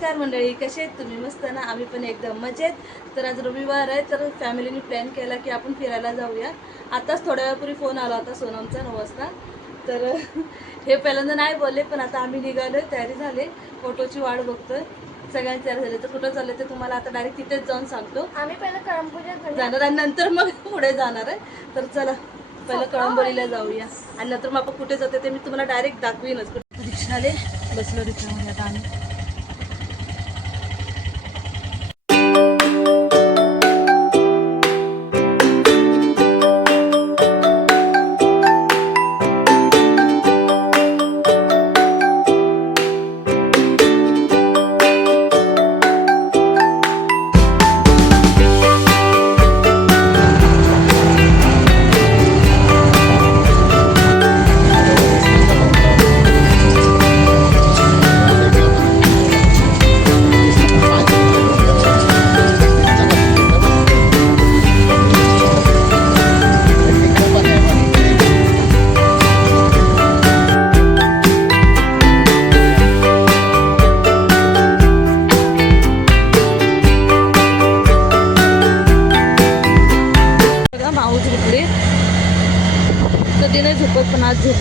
नमस्कार मंडळी कसे आहेत तुम्ही? मस्त ना? आम्ही पण एकदम मजेत. तर आज रविवार आहे तर फॅमिलीने प्लॅन केला की आपण फिरायला जाऊया. आताच थोड्या वेळापूर्वी फोन आला होता सोनमचा नऊ वाजता तर हे पहिल्यांदा नाही बोलले पण आता आम्ही निघालोय तयारी झाली. फोटोची वाट बघतोय. सगळ्यांची तयारी झाली. तर कुठं चाललं ते तुम्हाला आता डायरेक्ट तिथेच जाऊन सांगतो. आम्ही पहिलं कळमपूजा जाणार आणि नंतर मग पुढे जाणार आहे. तर चला पहिलं कळंबोलीला जाऊया. आणि नंतर मग आपण कुठे जाते ते मी तुम्हाला डायरेक्ट दाखवीनच. कुठे? रिक्षा आले बसलो रिक्षामध्ये आता आम्ही.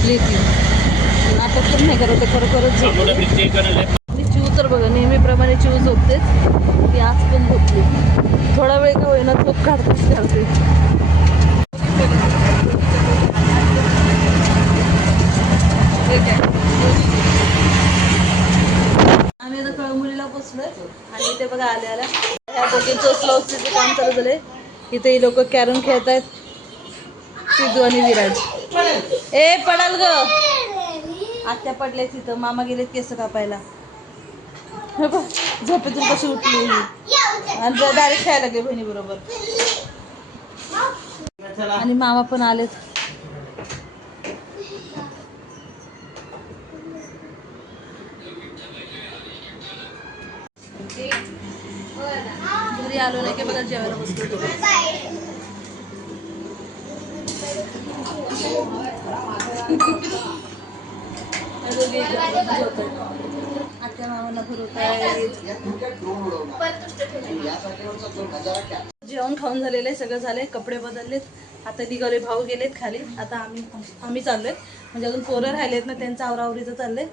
झोपली ती आता पण नाही करत खरोखरच झोपली चिव तर बघा नेहमीप्रमाणे चिव झोपतेच. ती आज पण झोपली. थोडा वेळ का होईना झोप काढतेच काढते आम्ही आता कळमुलीला बसलोय. आणि इथे बघा आल्या आल्या ह्या काम चालू झालंय. इथे ही लोक कॅरम खेळत आहेत सिद्धू आणि विराज. ए पडाल ग. आत्या पडले तिथं. मामा गेलेत केस कापायला. झोपेतून कशी उठली आणि डायरेक्ट खायला लागले बहिणी बरोबर आणि मामा पण आलेत. घरी आलो नाही की बघा जेवायला बसतो आत्या मामांना जेवण खाऊन झालेलं आहे सगळं झालंय कपडे बदललेत. आता निघाले भाऊ गेलेत खाली. आता आम्ही आम्ही चाललोय. म्हणजे अजून पोरं राहिलेत ना त्यांचं आवरावरीचं चाललंय.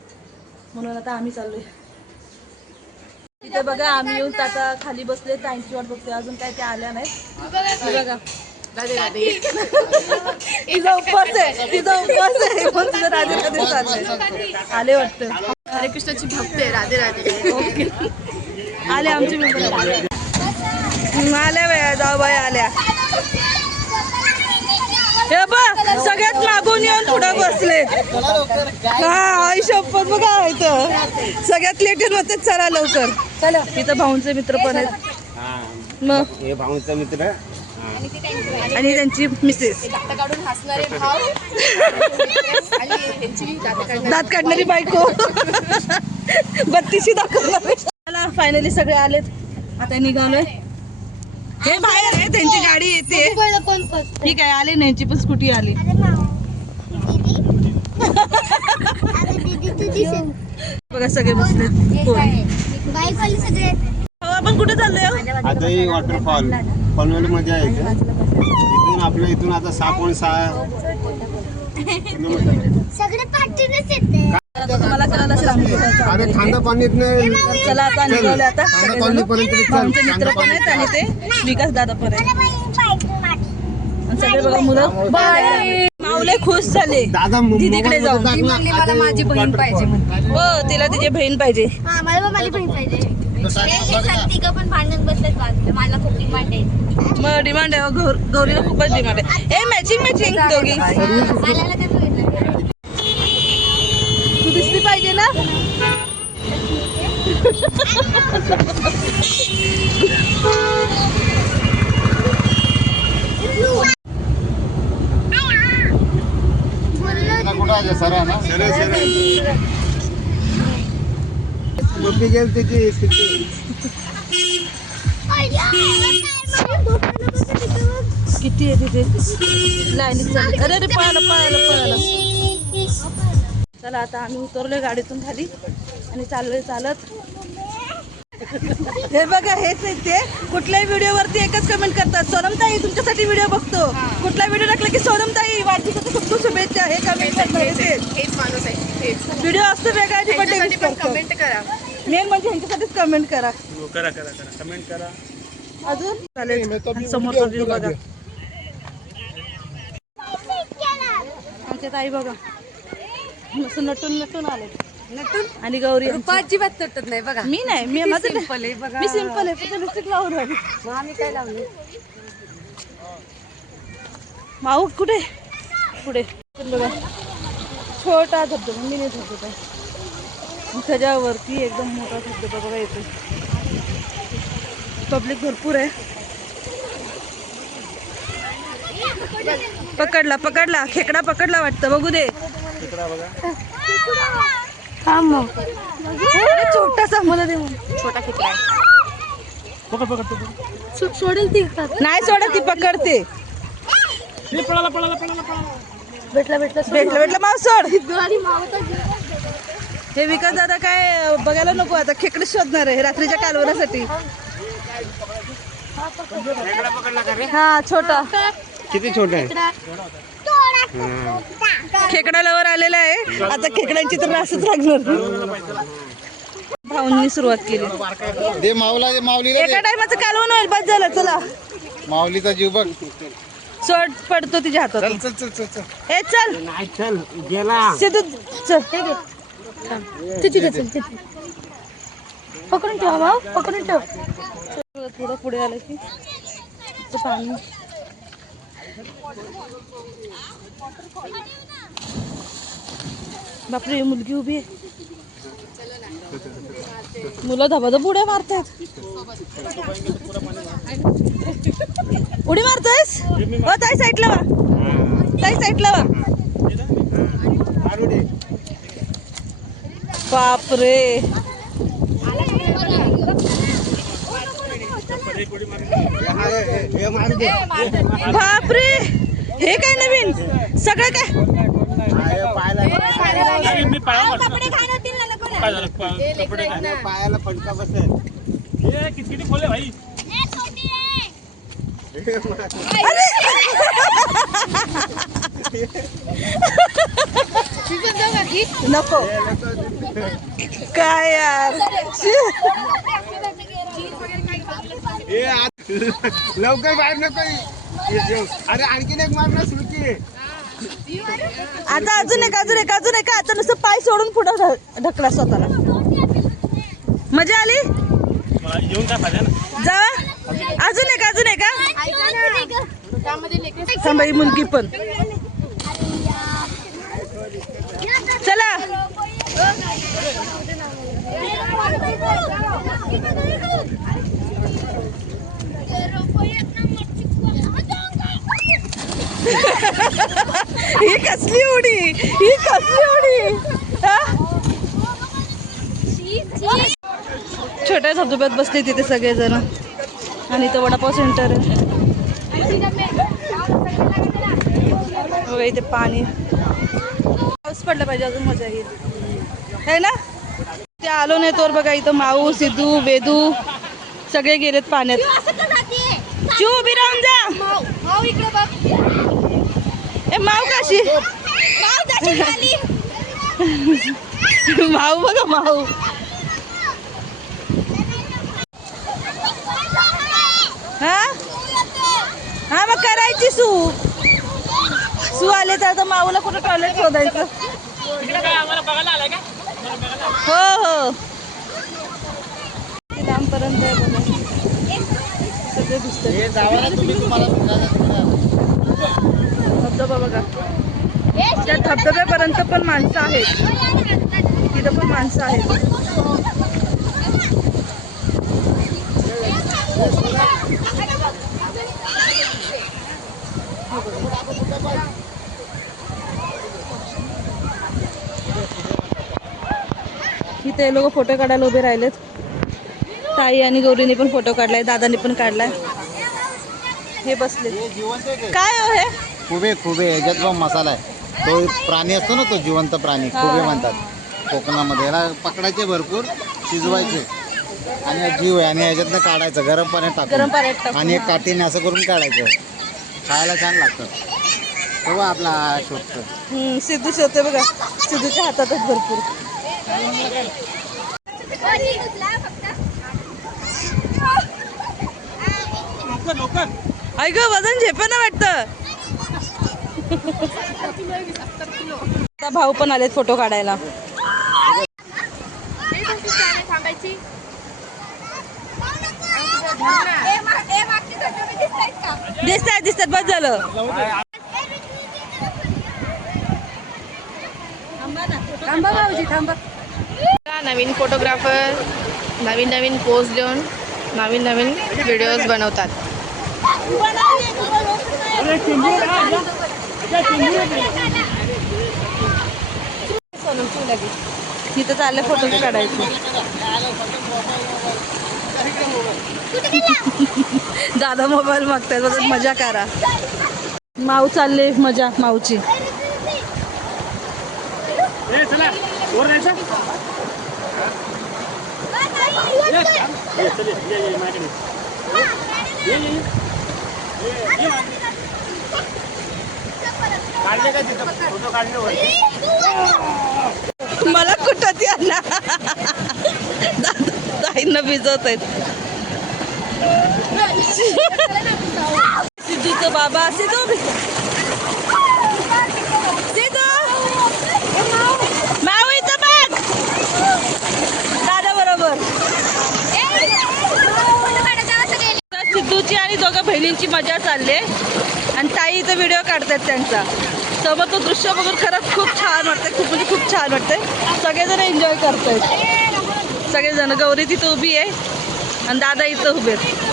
म्हणून आता आम्ही चाललोय. तिथे बघा आम्ही येऊन आता खाली बसले ताईंची वाट बघतोय. अजून काय ते आल्या नाहीत. बघा. बघा तिचा उपवास आहे तिचा उपवास आहे. म्हणून तिचं राधे राधे चाललंय आले वाटतं. हरे कृष्णाची भक्त आहे राधे राधे. ओके. आले आमचे आल्या बाया जाऊ बाई आल्या. हे बघ सगळ्यात मागून येऊन पुढे बसले. हा आई शपथ बघा इथं. सगळ्यात लेटेस्टमध्ये चला लवकर. चला. इथं भाऊंचे मित्र पण आहेत. मग? हे भाऊचा मित्र आणि त्यांची मिसेस दात काढून हसणारे भाव आणि त्यांची दात काढणारी. दात काढणारी बायको. बत्तीशी दाखवणार. चला फायनली सगळे आलेत. आता निघालोय. हे बाहेर आहे त्यांची गाडी येते ठीक आहे आले नाही यांची पण स्कूटी आली. बघा सगळे बसले हो आपण कुठे चाललोय? वॉटरफॉल पनवेल मध्ये आहे इथे. इथून आपल्या इथून आता सहा पॉईंट सहा किलोमीटर सगळे पाठीनच येते. आता तुम्हाला कळालं असेल आम्ही कुठे अरे. खांदा पाणीत नाही. तर चला आता निघाले आता. पाणीपर्यंत चल. भाऊंचे मित्र पण आहेत आणि ते विकास दादा पण आहेत. आणि सगळे बघा मुलं. माऊले खुश झाले. दादा टाक ना. मला माझी बहीण पाहिजे हो तिला तिची बहीण पाहिजे. मला पण माझी बहीण पाहिजे. पण भांडण बसलेत बाजूला मला खूप डिमांड आहे. मग डिमांड आहे. गौर- गौरीला खूपच डिमांड आहे. ए मॅचिंग मॅचिंग दोघी. ते दिसली पाहिजे ना? सरे, सरे. मम्मी गेल तिची. किती आहे तिथे? लाईनीत चालली. अरे अरे पळाला पळाला पळाला. चला आता आम्ही उतरलोय गाडीतून खाली आणि चाललोय चालत. हे बघा हेच आहेत ते कुठल्याही व्हिडिओवरती एकच कमेंट करतात सोनमताई तुमच्यासाठी व्हिडिओ बघतो. कुठला व्हिडिओ टाकला की सोनमताई वाढदिवसाच्या खूप खूप शुभेच्छा. हे कमेंट करतात हेच माणूस आहे हेच. व्हिडिओ असतो वेगळा कमेंट करा. मेन म्हणजे ह्यांच्यासाठीच कमेंट करा. हो, करा करा करा. कमेंट करा. अजून? चालेल. आणि समोरचा व्ह्यू बघा. आमच्या ताई बघा. मस्त नटून नटून आले. नटून आणि गौरी आमची. रुपा अजिबात नटत नाही बघा. मी नाही. मी माझं सिंपल आहे बघा. मी सिंपल आहे. फक्त लिपस्टिक लावून राहिली. मग आम्ही काय लावले? माऊ कुठे? पुढे बघा. छोटा धबधबा. मिनी धबधबा. त्याच्यावरती एकदम मोठा धबधबा बघा येतो पब्लिक भरपूर आहे. पकडला पकडला खेकडा पकडला वाटतं बघू दे. हा मग. अरे, छोटासा मला दे मग. छोटा खेकडा आहे. पकड पकड पकड. सो- सोडेल ती. नाही सोडत ती पकडते. भेटला भेटला भेटलं भेटलं माव सोड. हे विकास दादा काय बघायला नको आता खेकडे शोधणार आहे रात्रीच्या कालवण्यासाठी. हा छोटा. किती छोटे आहे? खेकडा लवर आलेला आहे. आता खेकड्यांची तर रासच लागणार. भाऊंनी सुरुवात केली. दे माऊला दे माऊलीला एका टायमाचं कालवण होईल बस झालं चला. माऊलीचा जीव बघ. चढ पडतो तिच्या हातात. चल चल चल चल चल. ए चल. नाही चल गेला. सिद्धू चल. हे तिची घे पकडून ठेवा भाऊ पकडून ठेव. थोडं पुढे आलं की पाणी. बापरे मुलगी उभी आहे. मुलं धबाधब उड्या मारतात. उडी मारतोयस? हो ताई साईडला वा. ताई साईडला वा. बापरे. बापरे. हे काय नवीन? सगळं काय? पायाला फटका बसेल किती किती खोले भाई नको. काय यार? लवकर बाहेर नको. अरे आणखीन एक मार ना श्रुती आता अजून एक अजून एक अजून एक. आता नुसतं पाय सोडून पुढे ढकला स्वतःला. मजा आली? जावा अजून एक अजून एक मुलगी पण चला ही कसली उडी? ही कसली उडी? छोट्या धबधब्यात बसले तिथे सगळेजण. आणि तो वडापाव सेंटर आहे. इथे पाणी. पाऊस पडला पाहिजे अजून मजा येईल. है ना? ते आलो नाही तोवर बघा इथं माऊ सिद्धू वेदू सगळे गेलेत पाण्यात. चिऊ उभी राहून जा. माऊ माऊ इकडे बघ. ए माऊ काशी? माऊ बघा माऊ. हा? हा मग करायची सू. सू आले तर आता माऊला कुठं टॉयलेट शोधायचं? किती लांबपर्यंत सगळे हे ना तुम्ही तुम्हाला धबधबा बघा. त्या धबधब्यापर्यंत पण माणसं आहेत. तिथं पण माणसं आहेत. इथे लोक फोटो काढायला उभे राहिलेत. ताई आणि गौरीने पण फोटो काढलाय दादानी पण काढलाय. हे बसले. जिवंत आहे. काय हो हे? खुबे खुबे याच्यात पण मसाला आहे. तो प्राणी असतो ना तो जिवंत प्राणी खुबे म्हणतात. कोकणामध्ये याला पकडायचे भरपूर शिजवायचे. आणि जीव आहे आणि ह्याच्यातनं काढायचं गरम पाण्यात गरम टाकून आणि एक. काठीने असं करून काढायचं. खायला छान लागतं. तेव्हा आपला शोधतं. सिद्धू शोधते बघा. सिद्धूच्या हातातच भरपूर. ऐक ग, वजन झेपे ना वाटतं. आता भाऊ पण आलेत फोटो काढायला. दिसतात दिसतात बस झालं. थांबा भाऊजी थांबा. नवीन फोटोग्राफर नवीन नवीन पोस्ट देऊन नवीन नवीन व्हिडिओज बनवतात. तिथं चालले फोटो काढायचे. दादा मोबाईल मागतायत बोलतात मजा करा. माऊ चालले मजा माऊची. मला कुठं ती आणा ताईंना भिजवत आहेत सिद्धूचं बाबा सिद्धू सिद्धू माऊ इथं बघ दादा बरोबर सिद्धूची आणि दोघं बहिणींची मजा चालली आहे. आणि ताई इथं व्हिडिओ काढतात त्यांचा. सोबत तो दृश्य बघून खरंच खूप छान वाटतंय. खूप म्हणजे खूप छान वाटतंय. सगळेजण एन्जॉय करतायत सगळेजण. गौरी तिथं उभी आहे. आणि दादा इथं उभे आहेत.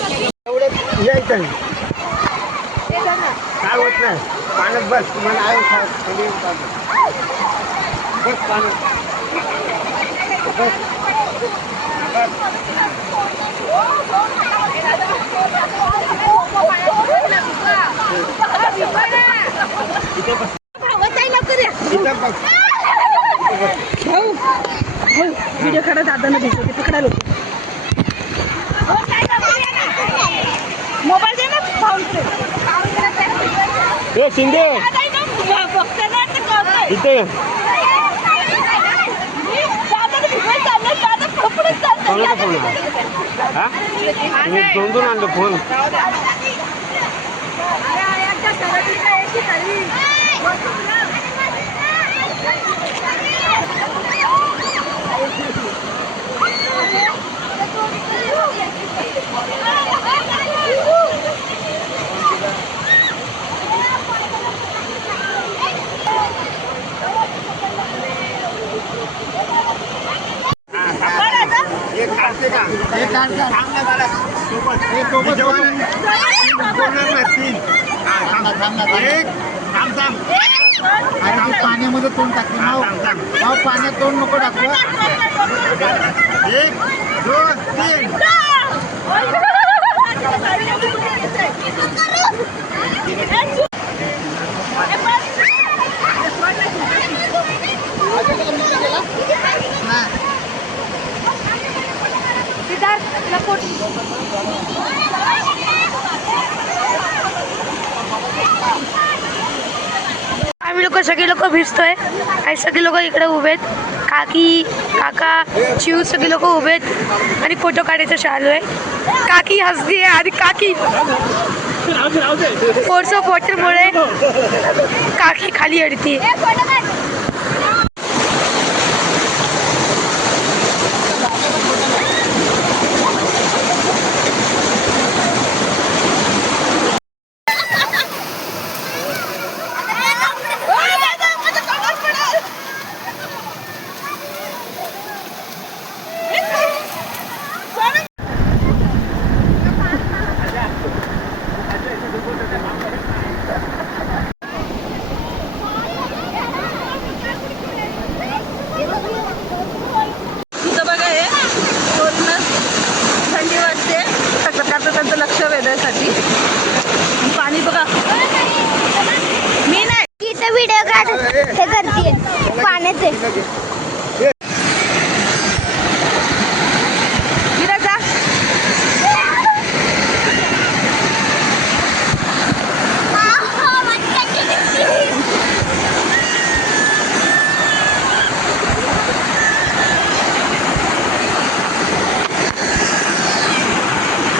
व्हिडिओ काढा दादांना मोबाईल दे ना शिंदे इथे दादाला भिजवायला चाललंय, दादा पकडून चाललंय. कोणाचा फोन आहे? हा मी दोन दोन आणलो फोन एक काढते का एक काढते थांब ना जरा. सोबत एक सोबत बोलून बोलणार नाही तीन हा, थांब थांब ना एक थांब थांब आणि ती पाण्यामध्ये तोंड टाकते हा, माऊ थांब थांब माऊ पाण्यात तोंड नको टाकू एक दोन तीन आम्ही लोक सगळे लोक भिजतोय आणि सगळे लोक इकडे उभे आहेत काकी काका चिव सगळे लोक उभे आहेत आणि फोटो काढायचं चालू आहे काकी हसली आहे आणि काकी राहू दे राहू दे फोरसो वॉटरमुळे काकी खाली अडती इथं बघा हे पोरींना थंडी वाजते सरकारचं त्यांचं लक्ष वेधण्यासाठी आणि पाणी बघा मी नाही इथं व्हिडिओ काढ हे करते पाण्याचे विराज जा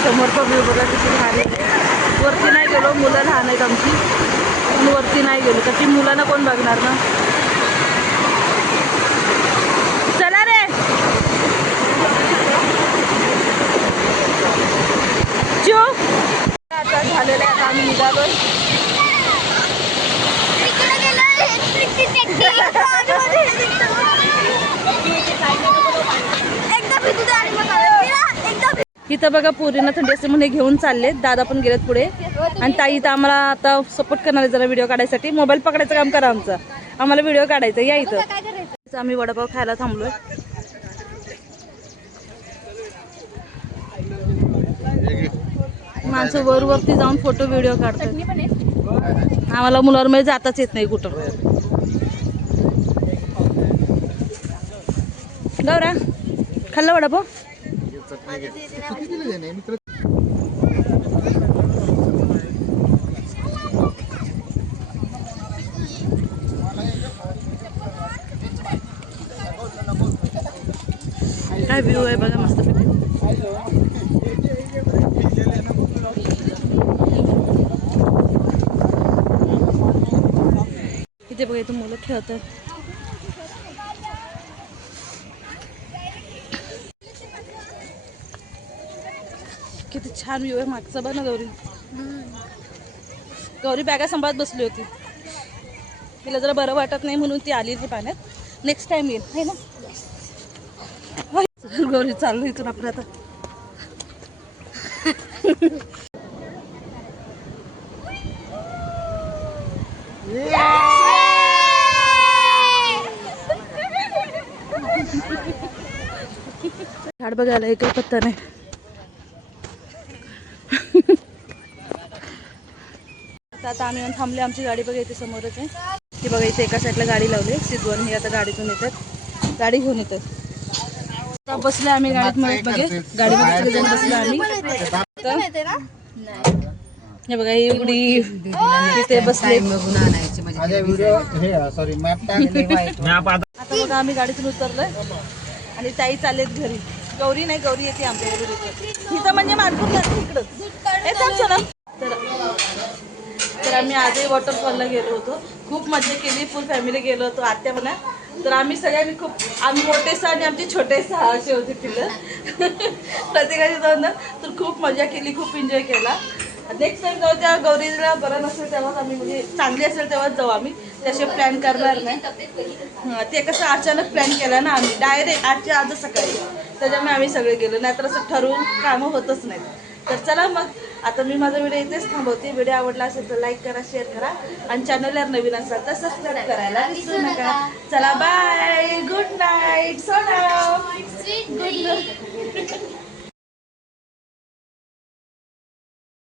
समोरचा व्ह्यू बघा किती भारी आहे. वरती नाही गेलो मुलं आहेत आमची पण वरती नाही गेलो. तर ती मुलांना कोण बघणार ना चला रे चू आता झालेलं आहे आता आम्ही निघालोय इकडे गेलं, हे ट्रिकची टेक्निक. एकदा फिरू दे आणि मग आलं. फिरा, एकदा फिरू. इथं बघा पोरींना थंडी असते म्हणून घेऊन चालले दादा पण गेलेत पुढे. आणि ताई इथं आम्हाला आता सपोर्ट करणार आहे जरा व्हिडिओ काढायसाठी. मोबाईल पकडायचं काम करा आमचं. आम्हाला व्हिडिओ काढायचं. या इथं. आम्ही वडापाव खायला थांबलोय. माणसं वर वरती जाऊन फोटो व्हिडिओ काढतात. आम्हाला मुलांमध्ये जाताच येत नाही कुठं. गौरा खाल्ला वडापाव? काय व्ह्यू आहे बघा मस्त इथे बघा इथे मुलं खेळतात किती छान व्ह्यू आहे मागचा बघ ना गौरी. गौरी बॅगा सांभाळत बसली होती. तिला जरा बरं वाटत नाही म्हणून ती आली ती पाण्यात. नेक्स्ट टाइम येईल है ना? गौरी चाललो इथून आपण आता. झाड बघायला एक पत्ता नाही. आता आता आम्ही येऊन थांबले आमची गाडी बघा इथे समोरच आहे. ती बघा इथे एका साईडला गाडी लावली सिद्धू आणि हे आता गाडीतून येतात. गाडी घेऊन येतात. आता बसले आम्ही गाडीत म्हणत बघे. गाडीमध्ये सगळेजण बसले आम्ही. तर हे बघा ही उडी तिथे बसले. हे टाक आता बघा आम्ही गाडीतून उतरलोय. आणि ताई चाललेत घरी. गौरी नाही गौरी येते आमच्या घरी. इथं म्हणजे मानपूर नाही इकडं हे. तर तर आम्ही आजही वॉटरफॉलला गेलो होतो. खूप मजा केली फुल फॅमिली गेलो होतो आत्या म्हणा. तर आम्ही सगळ्यांनी खूप आम्ही मोठे सहा आणि आमचे छोटे सहा असे होते तिथं प्रत्येकाचे जाऊन ना तर खूप मजा केली खूप एन्जॉय केला. नेक्स्ट टाइम जाऊ त्या गौरीला बरं नसेल तेव्हाच आम्ही म्हणजे चांगली असेल तेव्हाच जाऊ आम्ही. तसे प्लॅन करणार नाही. ते कसं अचानक प्लॅन केला ना आम्ही. डायरेक्ट आजच्या आजच सकाळी. त्याच्यामुळे आम्ही सगळे गेलो. नाहीतर असं ठरवून कामं होतच नाहीत. तर चला मग. आता मी माझा व्हिडिओ इथेच थांबवते. व्हिडिओ आवडला असेल तर लाईक करा शेअर करा. आणि चॅनलवर नवीन असाल तर सबस्क्राईब करायला विसरू नका. चला बाय गुड नाईट सोना Sweet dreams.